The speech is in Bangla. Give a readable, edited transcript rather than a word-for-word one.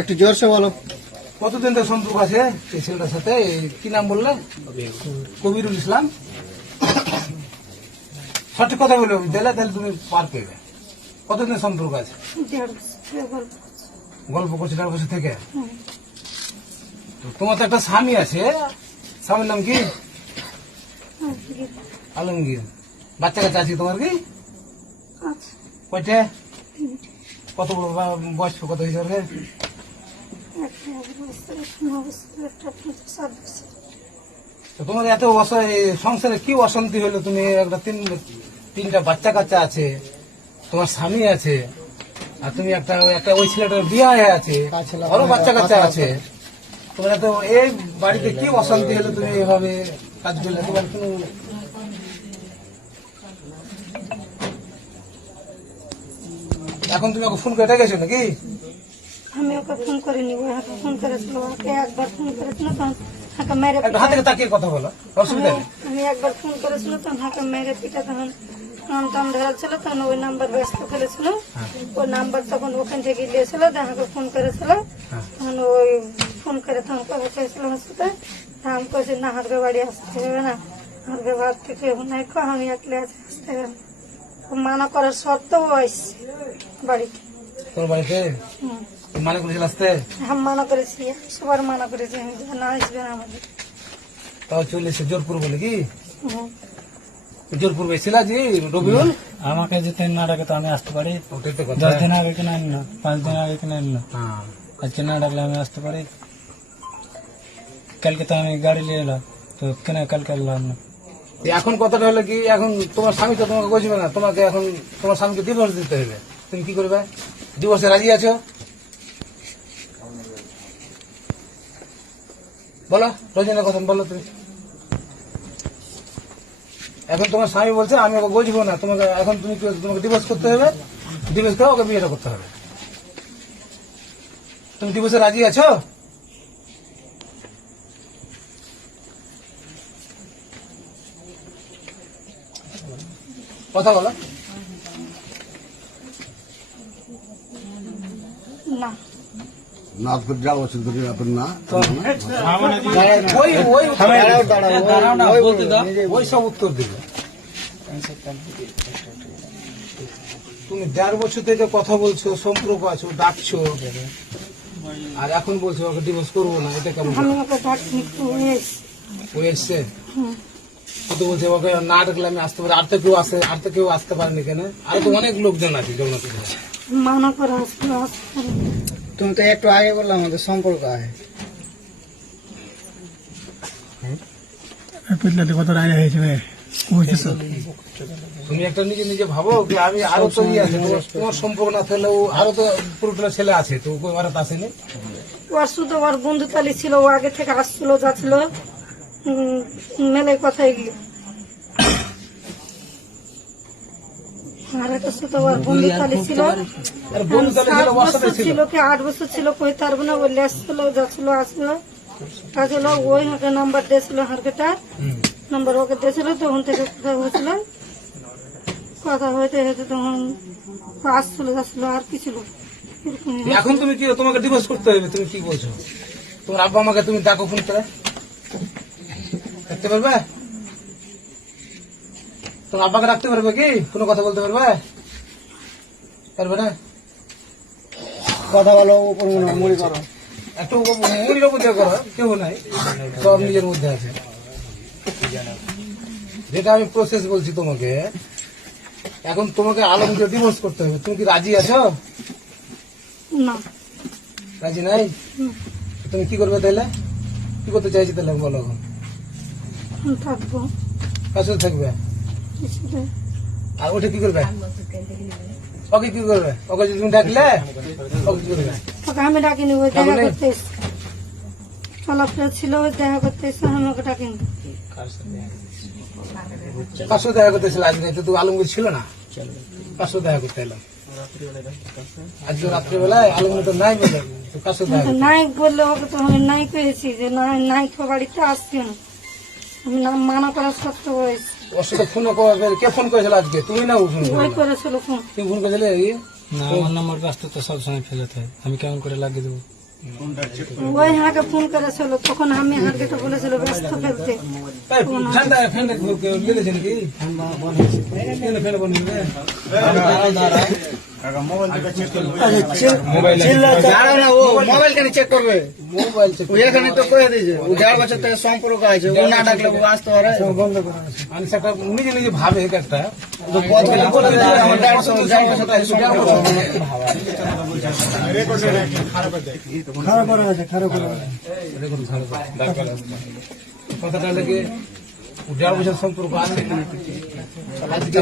একটু জোরসে বলো। কতদিন ধরে সম্পর্ক আছে এই ছেলেটার সাথে? কি নাম বললে? কবিরুল ইসলাম। সঠিক কথা বলে দিলে তাহলে তুমি পার পেবে। কতদিন সম্পর্ক আছে? গল্প করছে 1.5 বছর থেকে। তো তোমার তো একটা স্বামী আছে, স্বামীর নাম কি? আলমগীর। বাচ্চা কাচ্চা আছে তোমার কি? কয়টা? কত বয়স কত হয়েছে ওর? তো তোমার এত সংসারে কি অশান্তি হলো? তুমি একটা 3টা বাচ্চা কাচ্চা আছে, তোমার স্বামী আছে, আর তুমি একটা ওই ছেলেটার বিয়ে হয়ে আছে, আরো বাচ্চা কাচ্চা আছে। তোমার এত এই বাড়িতে কি অশান্তি হলো? তুমি এভাবে কাজ করলে তোমার কোনো এখন তুমি ওকে ফোন করে ডেকেছো নাকি? আমি ওকে ফোন করিনি, ওকে ফোন করেছিল। ওকে একবার ফোন করেছিল, তখন হাঁকা মেরে হাতে তাকিয়ে কথা বলো, অসুবিধা নেই। আমি একবার ফোন করেছিল, তখন হাঁকা মেরে পিঠা, তখন নাম ধরা ছিল, তখন ওই নাম্বার ব্যস্ত করেছিল। ওই নাম্বার তখন ওখান থেকে গিয়েছিল, হাঁকে ফোন করেছিল। তখন ওই ফোন করে তখন কথা চেয়েছিল আমার সাথে। আমি কইছি না, হাঁকে বাড়ি আসতে হবে না, হাঁকে বাড়ি থেকে নাই, আমি একলে আসতে হবে না। মানা করার সত্ত্বেও আসছে বাড়িতে। তোর বাড়িতে মানে করেছিল আসতে? হ্যাঁ, মানা করেছি, সবার মানা করেছি আমি না আসবে না আমাদের। তাও চলে এসে জোরপুর বলে কি? জোরপুর বেছিলা জি রবিউল? আমাকে যে 3 না ডাকে তো আমি আসতে পারি? ওটাই তো কথা। 10 দিন আগে কিনে আনি না, 5 দিন আগে কিনে আনি না। হ্যাঁ, আজকে না ডাকলে আমি আসতে পারি? কালকে তো আমি গাড়ি নিয়ে এলাম, তো কেন কালকে এলাম না? এখন কথাটা হলো কি, এখন তোমার স্বামী তো তোমাকে বুঝবে না, তোমাকে এখন তোমার স্বামীকে ডিভোর্স দিতে হবে। তুমি কি করবে? ডিভোর্সে রাজি আছো? বলো রোজিনার কথা বলো তুমি। এখন তোমার স্বামী বলছে আমি ওকে বুঝবো না, তোমাকে এখন তুমি তোমাকে ডিভোর্স করতে হবে, ডিভোর্স করে ওকে বিয়েটা করতে হবে। তুমি ডিভোর্সে রাজি আছো? কথা বলো। না, না যাও আপনার না ওই সব উত্তর দিবে। তুমি 1.5 বছর থেকে কথা বলছো, সম্পর্ক আছো, ডাকছো, আর এখন বলছো ওকে ডিভোর্স করবো না, এটা কেমন? আমি ওকে ডাকিনি, ও এসছে ও তো বলছে ওকে না ডাকলে আমি আসতে পারি। আর তো কেউ আসতে পারেনি কেন? আর তো অনেক লোকজন আছে জগন্নাথ। মানা করা আসলে আসতে পারিনি। তুমি তো একটু আগে বললাম আমাদের সম্পর্ক আছে। তুমি একটা নিজে নিজে ভাবো কি আমি আরো তো ইয়ে আছে, তোমার সম্পর্ক না থাকলেও আরো তো পুরোটা ছেলে আছে, তো ওই ভারত আসেনি। ওর শুধু ওর বন্ধু তালি ছিল, ও আগে থেকে আসছিল যাচ্ছিল মেলে কথা এগুলো। আর একটা শুধু ওর বন্ধু তালি ছিল, আর বন্ধু তাহলে ছিল, 7 ওর সাথে বছর ছিল। ছিল কি 8 বছর ছিল, কইতে পারবো না। বললে আসছিল, যাচ্ছিল, আসলো, কাজ হলো। ওই হাঁকে নাম্বার দিয়েছিল, হাঁকেটা নাম্বার ওকে দিয়েছিল, তখন থেকে কথা হয়েছিল। কথা হইতে হইতে তখন আসছিল, যাচ্ছিল, আর কি ছিল এরকম। এখন তুমি কি তোমাকে ডিভোর্স করতে হবে? তুমি কি বলছো? তোমার আব্বা আমাকে তুমি ডাকো ফোন করে, দেখতে পারবে? তোমার আব্বাকে রাখতে পারবে কি? কোনো কথা বলতে পারবে? পারবে না? কথা বলো, উপর মুড়ি করো। একটু মুড়ির মধ্যে করো, কেউ নাই, সব নিজের মধ্যে আছে। যেটা আমি প্রসেস বলছি তোমাকে, এখন তোমাকে আলমকে ডিভোর্স করতে হবে। তুমি কি রাজি আছো? না, রাজি নাই? তুমি কি করবে তাহলে? কি করতে চাইছি তাহলে বলো। এখন আমি থাকবো কার সাথে থাকবে? কিছুতে। আর ওটা কি করবে? ওকে কি করবে? ওকে যদি তুমি ডাকলে ওকে কি করবে? ওকে আমি ডাকিনি, ওই দেখা করতে এসছে। চলাফেরা ছিল, ওই দেখা করতে এসছে, আমি ওকে ডাকিনি। কার সাথে দেখা করতেছিল আজকে? তো আলমগীর ছিল না, কার সাথে দেখা করতে এলাম আজকে রাত্রিবেলায়? আলমগীর তো নাই বলে, তো কার সাথে দেখা করতে? নাই বললে ওকে তো আমি নাই করেছি যে নাই বাড়িতে আসছি না। আমি নাম মানা করার সত্ত্বেও হয়েছি। ওর সাথে ফোন কে ফোন করেছিল আজকে? তুমি না ও ফোন ওই করেছিল? করেছিল ফোন। তুমি ফোন করেছিলে? না আমার নাম্বার ব্যস্ত তো সবসময় ফেলে থাকে, আমি কেমন করে লাগিয়ে দেবো? ওই হাঁকে ফোন করেছিল, তখন আমি হাঁকে তো বলেছিল ব্যস্ত ফেলতে। তাই ঠান্ডা ফ্যান মেরেছে নাকি? কেন ফ্যান বনিয়ে দাঁড়াও না, ও মোবাইল কেন চেক করবে? মোবাইল চেক ও এখানে তো কয়ে দিয়েছে, ও 1.5 বছর থেকে সম্পর্ক আছে, ও না ডাকলে ও আসতে পারে? মানে সেটা নিজে নিজে ভাবে এক একটা তো কথা বলে দিলে আমার 1.5 বছর থেকে সম্পর্ক খারাপ করে আছে, খারাপ করে আছে। দেখুন কথাটা লেগে 1.5 বছর সম্পর্ক আছে আজকে